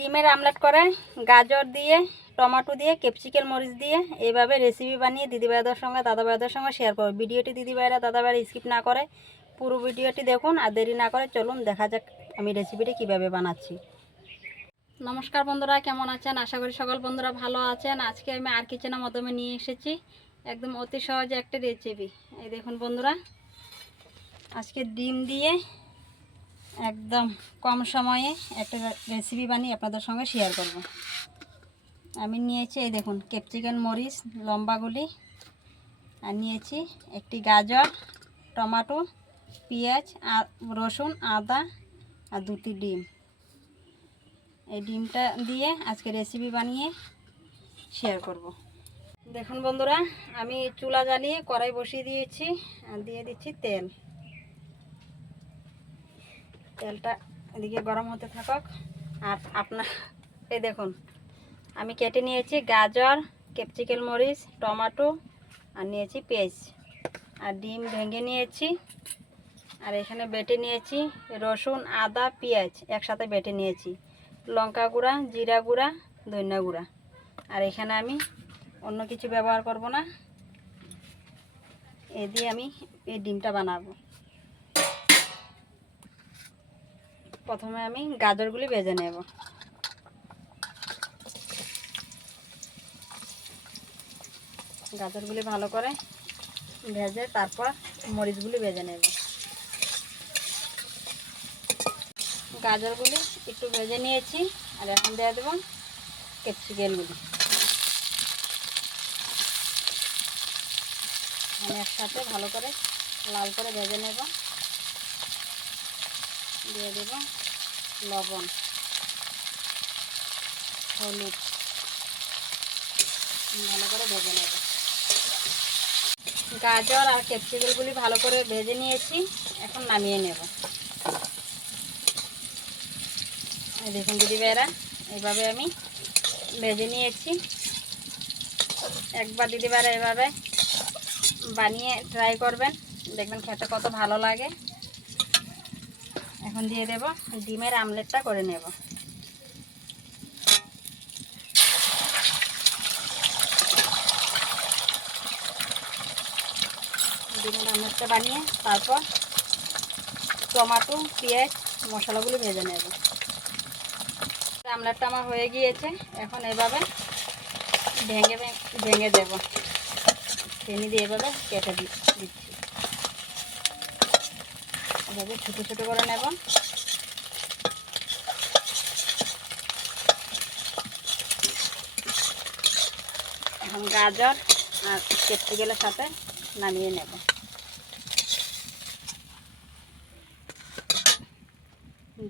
ডিমের আমলেট করে গাজর দিয়ে, টমেটো দিয়ে, ক্যাপসিকাম মরিচ দিয়ে এইভাবে রেসিপি বানিয়ে দিদিভাইদের সঙ্গে দাদাভাইদের সঙ্গে শেয়ার করব। ভিডিওটি দিদিভাইরা দাদাভাইরা স্কিপ না করে পুরো ভিডিওটি দেখুন, আর দেরি না করে চলুন দেখা যাক আমি রেসিপিটি কিভাবে বানাচ্ছি। নমস্কার বন্ধুরা, কেমন আছেন? আশা করি সকল বন্ধুরা ভালো আছেন। আজকে আমি আর কিচেনের মাধ্যমে নিয়ে এসেছি একদম অতি সহজে একটা রেসিপি। এই দেখুন বন্ধুরা, আজকে ডিম দিয়ে একদম কম সময়ে একটা রেসিপি বানিয়ে আপনাদের সঙ্গে শেয়ার করব। আমি নিয়েছি এই দেখুন ক্যাপসিকাম মরিচ লম্বাগুলি, আর নিয়েছি একটি গাজর, টমেটো, পেঁয়াজ, রসুন, আদা আর দুটি ডিম। এই ডিমটা দিয়ে আজকে রেসিপি বানিয়ে শেয়ার করব। দেখুন বন্ধুরা, আমি চুলা জ্বালিয়ে কড়াই বসিয়ে দিয়েছি আর দিয়ে দিচ্ছি তেল। তেলটা এদিকে গরম হতে থাকুক। আর আপনার এই দেখুন আমি কেটে নিয়েছি গাজর, ক্যাপসিকাম মরিচ, টমেটো আর নিয়েছি পেঁয়াজ, আর ডিম ভেঙে নিয়েছি, আর এখানে বেটে নিয়েছি রসুন, আদা, পেঁয়াজ একসাথে বেটে নিয়েছি, লঙ্কা গুঁড়া, জিরা গুঁড়া, ধনিয়া গুঁড়া। আর এখানে আমি অন্য কিছু ব্যবহার করব না, এ দিয়ে আমি এই ডিমটা বানাবো। প্রথমে আমি গাজরগুলি ভেজে নেব। গাজরগুলি ভালো করে ভেজে তারপর মরিচগুলি ভেজে নেব। গাজরগুলি একটু ভেজে নিয়েছি, আর এখন দিয়ে দেব ক্যাপসিকামগুলি। আমি একসাথে ভালো করে লাল করে ভেজে নেব। দিয়ে দেব লবণ, হলুদ, ভালো করে ভেজে নেব। গাজর আর ক্যাপসিকামগুলি ভালো করে ভেজে নিয়েছি, এখন নামিয়ে নেব। দেখুন দিদিভাইরা, এইভাবে আমি ভেজে নিয়েছি। একবার দিদিভাইরা এভাবে বানিয়ে ট্রাই করবেন, দেখবেন খেতে কত ভালো লাগে। এখন দিয়ে দেব ডিমের আমলেটটা করে নেব। ডিমের আমলেটটা বানিয়ে তারপর টমেটো, পেঁয়াজ, মশলাগুলো ভেজে নেব। আমলেটটা আমার হয়ে গিয়েছে, এখন এভাবে ভেঙে ভেঙে দেব। চিনি দিয়ে এভাবে কেটে দিচ্ছি, এভাবে ছোটো ছোটো করে নেব। এখন গাজর আর ক্যাপসিকামের সাথে নামিয়ে নেব।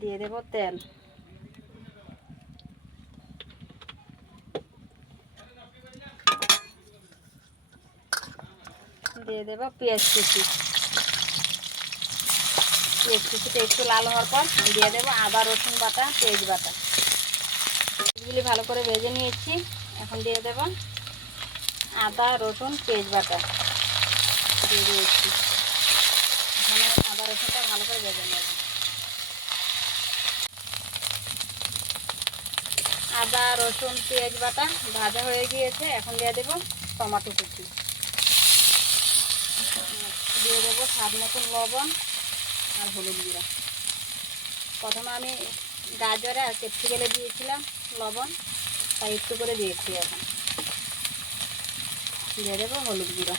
দিয়ে দেব তেল, দিয়ে দেব পেঁয়াজ কুচি। পেঁয়াজ কুচিটা একটু লাল হওয়ার পর দিয়ে দেব আদা, রসুন বাটা, পেঁয়াজ বাটা। এগুলি ভালো করে ভেজে নিয়েছি, এখন দিয়ে দেব আদা, রসুন, পেঁয়াজ বাটা দিয়ে দিয়েছি। এখানে আদা রসুনটা ভালো করে ভেজে নেব। আদা, রসুন, পেঁয়াজ বাটা ভাজা হয়ে গিয়েছে, এখন দিয়ে দেব টমেটো কুচি। দিয়ে দেবো স্বাদ মতন লবণ আর হলুদ গুঁড়া। প্রথমে আমি গাজরে আর ক্যাপসিকামে দিয়েছিলাম লবণ, তাই একটু করে দিয়েছি। এখন দিয়ে দেবো হলুদ গুঁড়া।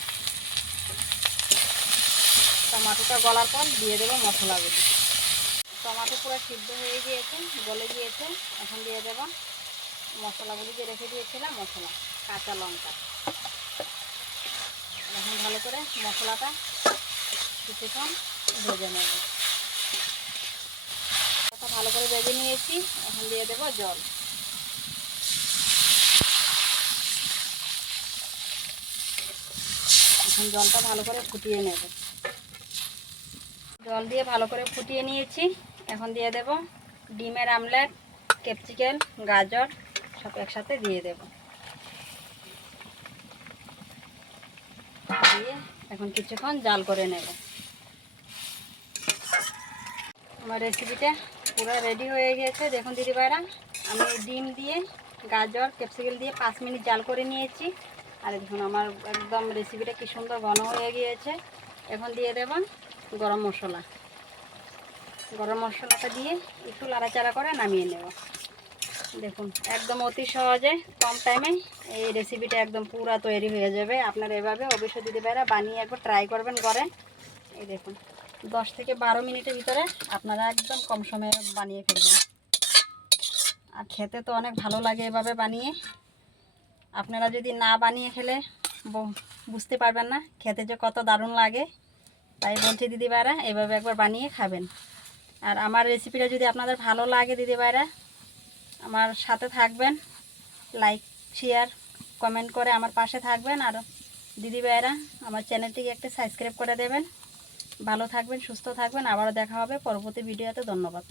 টমেটোটা গলার পর দিয়ে দেবো মশলাগুলি। টমেটো পুরো সিদ্ধ হয়ে গিয়েছে, গলে গিয়েছে, এখন দিয়ে দেবো মশলাগুলি যে রেখে দিয়েছিলাম, মশলা, কাঁচা লঙ্কা। এখন ভালো করে মশলাটা কিছুক্ষণ ভেজে নেব। ভালো করে ভেজে নিয়েছি, এখন দিয়ে দেব জল। এখন জলটা ভালো করে ফুটিয়ে নেব। জল দিয়ে ভালো করে ফুটিয়ে নিয়েছি, এখন দিয়ে দেব ডিমের আমলেট, ক্যাপসিকাম, গাজর সব একসাথে দিয়ে দেব। দিয়ে এখন কিছুক্ষণ জাল করে নেব। আমার রেসিপিটা পুরো রেডি হয়ে গেছে। দেখুন দিদিভাইরা, আমি ডিম দিয়ে গাজর ক্যাপসিকাম দিয়ে 5 মিনিট জাল করে নিয়েছি। আর দেখুন আমার একদম রেসিপিটা কি সুন্দর ঘন হয়ে গিয়েছে। এখন দিয়ে দেব গরম মশলা। গরম মশলাটা দিয়ে একটু নাড়াচাড়া করে নামিয়ে নেব। দেখুন একদম অতি সহজে কম টাইমে এই রেসিপিটা একদম পুরা তৈরি হয়ে যাবে। আপনারা এভাবে অবশ্যই দিদিভাইরা বানিয়ে একবার ট্রাই করবেন ঘরে। এই দেখুন 10 থেকে 12 মিনিটের ভিতরে আপনারা একদম কম সময়ে বানিয়ে ফেলবেন। আর খেতে তো অনেক ভালো লাগে এভাবে বানিয়ে। আপনারা যদি না বানিয়ে খেলে বুঝতে পারবেন না খেতে যে কত দারুণ লাগে। তাই বলছি দিদিভাইরা এভাবে একবার বানিয়ে খাবেন। আর আমার রেসিপিটা যদি আপনাদের ভালো লাগে দিদিভাইরা আমার সাথে থাকবেন, লাইক শেয়ার কমেন্ট করে আমার পাশে থাকবেন। আর দিদিভাইরা আমার চ্যানেলটিকে একটা সাবস্ক্রাইব করে দেবেন। ভালো থাকবেন, সুস্থ থাকবেন। আবারও দেখা হবে পরবর্তী ভিডিওতে। ধন্যবাদ।